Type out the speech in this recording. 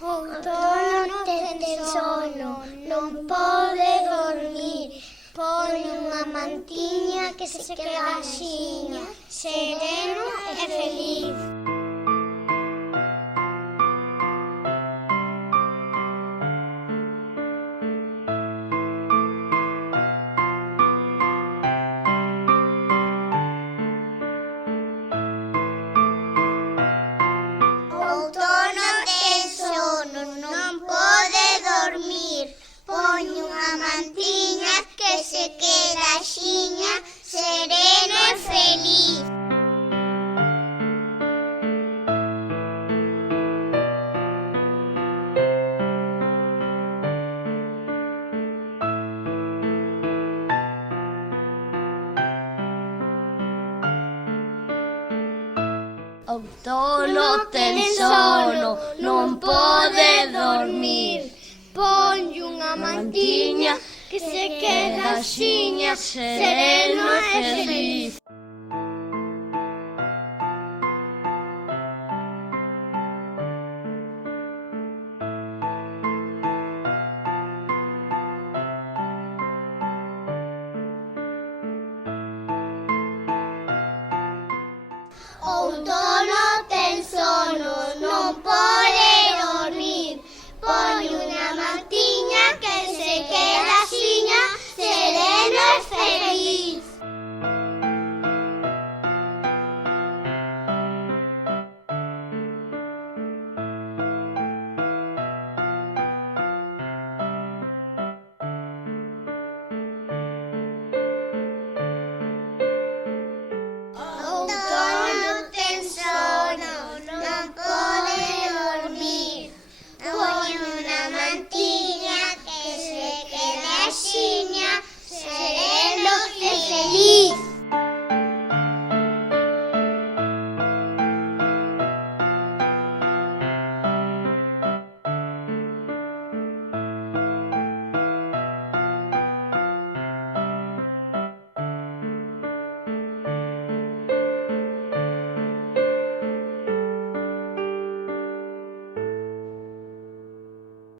Outono ten sono, non pode dormir. Pon unha mantiña que se queda axiña, sereno e feliz. Outono ten sono, non pode dormir. Poño unha mantiña que se queda axiña, sereno e feliz. Outono ten sono, non pode dormir. Ponlle unha mantiña que se queda axiña, sereno e feliz. Outono ten sono, non pode